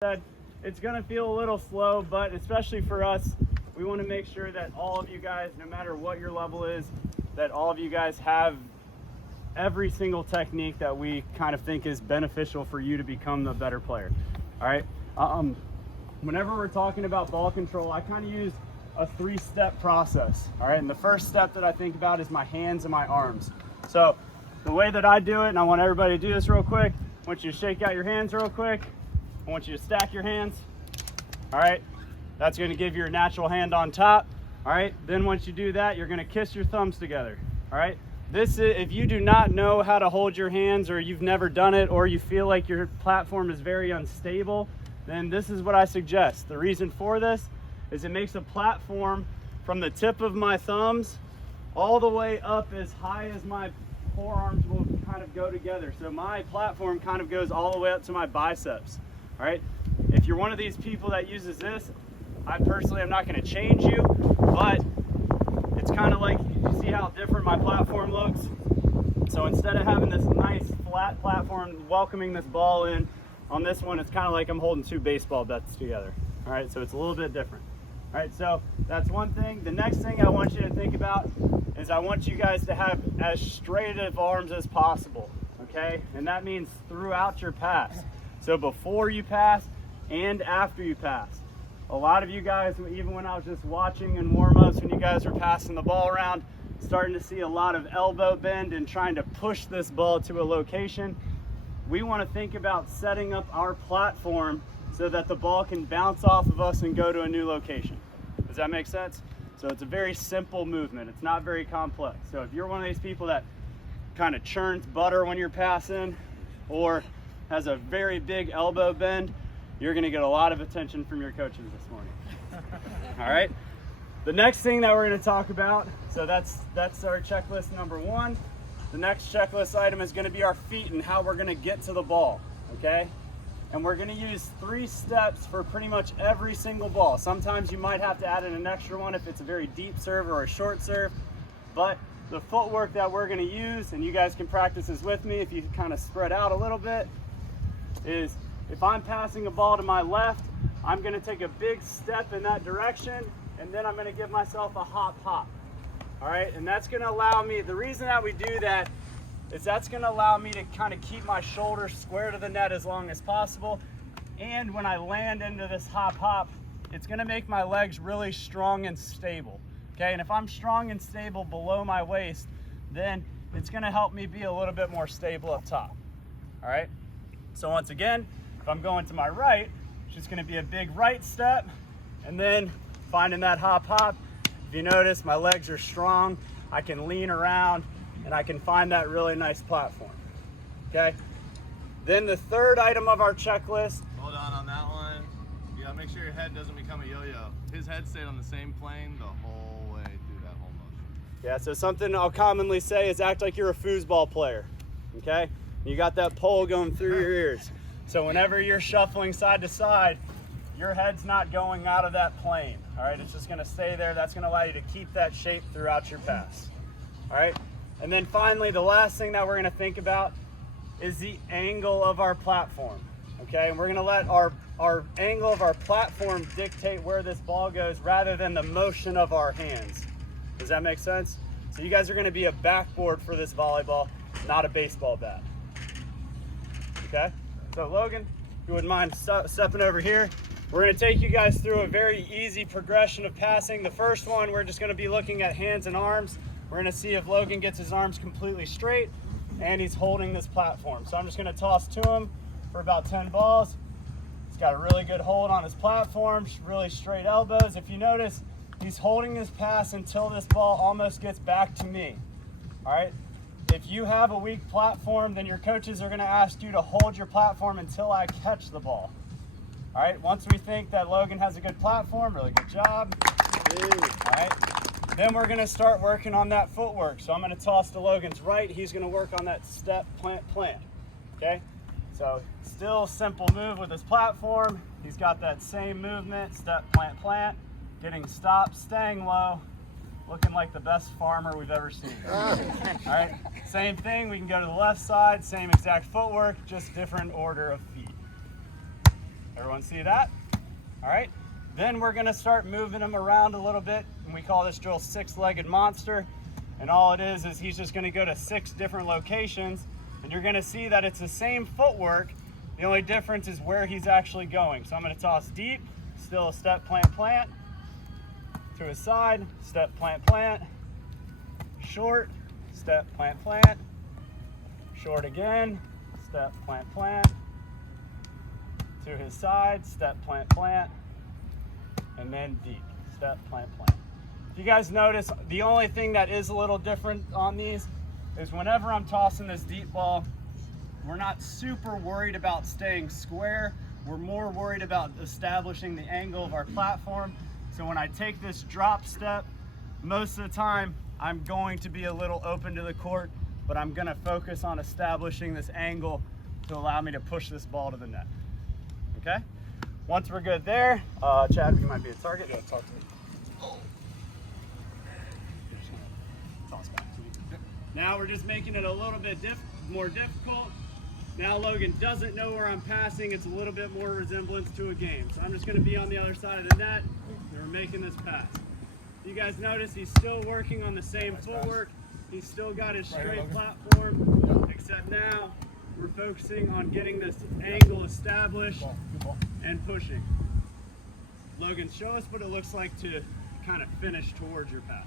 said, it's going to feel a little slow, but especially for us, we want to make sure that all of you guys, no matter what your level is, that all of you guys have every single technique that we kind of think is beneficial for you to become the better player. All right. Whenever we're talking about ball control, I kind of use a 3-step process. All right. And the first step that I think about is my hands and my arms. So the way that I do it, and I want everybody to do this real quick, I want you to shake out your hands real quick. I want you to stack your hands. All right. That's going to give you your natural hand on top. All right. Then once you do that, you're going to kiss your thumbs together. All right. This is, if you do not know how to hold your hands, or you've never done it, or you feel like your platform is very unstable, then this is what I suggest. The reason for this is it makes a platform from the tip of my thumbs all the way up as high as my forearms will kind of go together. So my platform kind of goes all the way up to my biceps. All right. If you're one of these people that uses this, I personally am not going to change you, but it's kind of like, you see how different my platform looks? So instead of having this nice flat platform welcoming this ball in, on this one it's kind of like I'm holding 2 baseball bats together. All right, so it's a little bit different. All right, so that's one thing. The next thing I want you to think about is I want you guys to have as straight of arms as possible, okay? And that means throughout your pass. So before you pass and after you pass. A lot of you guys, even when I was just watching in warm-ups, when you guys were passing the ball around, starting to see a lot of elbow bend and trying to push this ball to a location. We want to think about setting up our platform so that the ball can bounce off of us and go to a new location. Does that make sense? So it's a very simple movement. It's not very complex. So if you're one of these people that kind of churns butter when you're passing or has a very big elbow bend, you're going to get a lot of attention from your coaches this morning. All right. The next thing that we're going to talk about, so that's our checklist number 1. The next checklist item is going to be our feet and how we're going to get to the ball. Okay. And we're going to use 3 steps for pretty much every single ball. Sometimes you might have to add in an extra one if it's a very deep serve or a short serve. But the footwork that we're going to use, and you guys can practice this with me if you kind of spread out a little bit, is if I'm passing a ball to my left, I'm going to take a big step in that direction, and then I'm going to give myself a hop. All right, and that's going to allow me, the reason that we do that is that's going to allow me to kind of keep my shoulders square to the net as long as possible. And when I land into this hop, it's going to make my legs really strong and stable. Okay, and if I'm strong and stable below my waist, then it's going to help me be a little bit more stable up top. All right, so once again, if I'm going to my right, it's just going to be a big right step, and then finding that hop. If you notice, my legs are strong. I can lean around, and I can find that really nice platform. Okay? Then the third item of our checklist. Hold on that one. You gotta make sure your head doesn't become a yo-yo. His head stayed on the same plane the whole way through that whole motion. Yeah, so something I'll commonly say is act like you're a foosball player. Okay? You got that pole going through your ears. So whenever you're shuffling side to side, your head's not going out of that plane. All right, it's just going to stay there. That's going to allow you to keep that shape throughout your pass. All right, and then finally, the last thing that we're going to think about is the angle of our platform. Okay, and we're going to let our angle of our platform dictate where this ball goes rather than the motion of our hands. Does that make sense? So you guys are going to be a backboard for this volleyball, not a baseball bat. Okay? So Logan, if you wouldn't mind stepping over here, we're going to take you guys through a very easy progression of passing. The first one, we're just going to be looking at hands and arms. We're going to see if Logan gets his arms completely straight and he's holding this platform. So I'm just going to toss to him for about 10 balls. He's got a really good hold on his platform, really straight elbows. If you notice, he's holding his pass until this ball almost gets back to me. All right? If you have a weak platform, then your coaches are going to ask you to hold your platform until I catch the ball. All right, once we think that Logan has a good platform, really good job. All right, then we're going to start working on that footwork. So I'm going to toss to Logan's right. He's going to work on that step, plant. Okay, so still simple move with his platform. He's got that same movement, step, plant, getting stopped, staying low. Looking like the best farmer we've ever seen. All right, same thing, we can go to the left side, same exact footwork, just different order of feet. Everyone see that? All right. Then we're gonna start moving him around a little bit, and we call this drill six-legged monster. And all it is he's just gonna go to 6 different locations, and you're gonna see that it's the same footwork. The only difference is where he's actually going. So I'm gonna toss deep, still a step, plant, plant, to his side, step, plant, plant, short, step, plant, plant, short again, step, plant, plant, to his side, step, plant, plant, and then deep, step, plant, plant. If you guys notice, the only thing that is a little different on these is whenever I'm tossing this deep ball, we're not super worried about staying square. We're more worried about establishing the angle of our platform. So when I take this drop step, most of the time I'm going to be a little open to the court, but I'm gonna focus on establishing this angle to allow me to push this ball to the net. Okay? Once we're good there, Chad, you might be a target. Yeah, talk to me. Toss back to me. Now we're just making it a little bit more difficult. Now Logan doesn't know where I'm passing. It's a little bit more resemblance to a game. So I'm just gonna be on the other side of the net, and we're making this pass. You guys notice he's still working on the same footwork. He's still got his straight platform, except now we're focusing on getting this angle established and pushing. Logan, show us what it looks like to kind of finish towards your pass.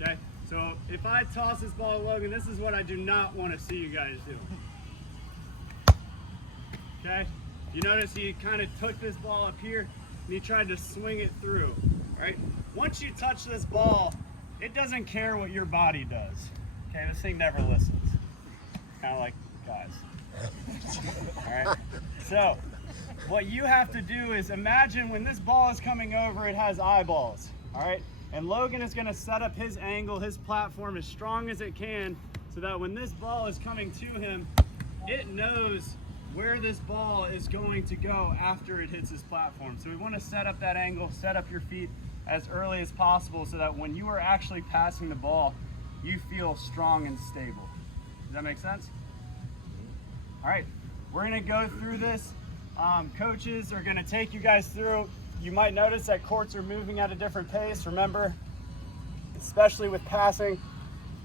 Okay? So if I toss this ball to Logan, this is what I do not want to see you guys do. Okay? You notice he kind of took this ball up here and he tried to swing it through. Right? Once you touch this ball, it doesn't care what your body does. Okay, this thing never listens. Kind of like guys. All right. So, what you have to do is imagine when this ball is coming over, it has eyeballs. All right. And Logan is going to set up his angle, his platform as strong as it can, so that when this ball is coming to him, it knows where this ball is going to go after it hits his platform. So we want to set up that angle, set up your feet as early as possible so that when you are actually passing the ball, you feel strong and stable. Does that make sense? All right, we're gonna go through this. Coaches are gonna take you guys through. You might notice that courts are moving at a different pace. Remember, especially with passing,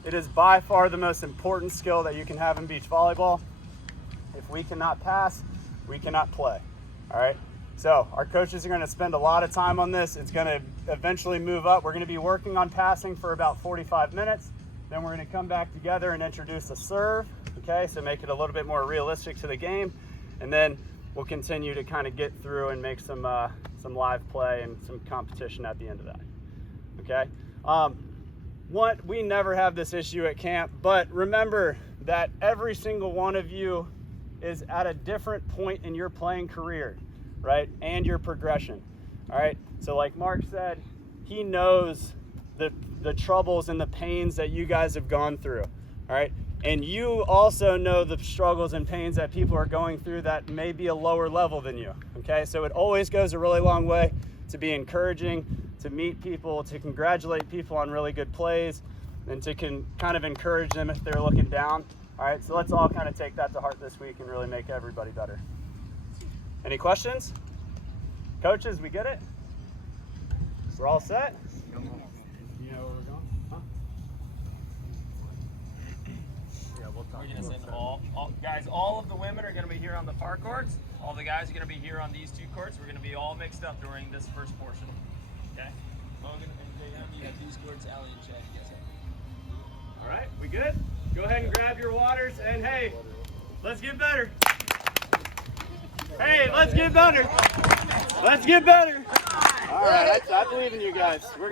it is by far the most important skill that you can have in beach volleyball. If we cannot pass, we cannot play. All right, so our coaches are gonna spend a lot of time on this. It's gonna eventually move up. We're gonna be working on passing for about 45 minutes. Then we're gonna come back together and introduce a serve. Okay, so make it a little bit more realistic to the game. And then we'll continue to kind of get through and make some live play and some competition at the end of that. Okay, we never have this issue at camp, but remember that every single one of you is at a different point in your playing career, right? And your progression. All right, so like Mark said, he knows the troubles and the pains that you guys have gone through. All right, and you also know the struggles and pains that people are going through that may be a lower level than you. Okay, so it always goes a really long way to be encouraging, to meet people, to congratulate people on really good plays, and to kind of encourage them if they're looking down. All right, so let's all kind of take that to heart this week and really make everybody better. Any questions? Coaches, we get it? We're all set? You know where we're going? Huh? Yeah, we'll talk. We're gonna send all of the women are gonna be here on the par courts. All the guys are gonna be here on these 2 courts. We're gonna be all mixed up during this first portion. Okay? Logan and JM, you have these courts. Allie and Chad, you guys have. All right, we good? Go ahead and grab your waters, and hey, let's get better. Hey, let's get better. Let's get better. All right, I believe in you guys.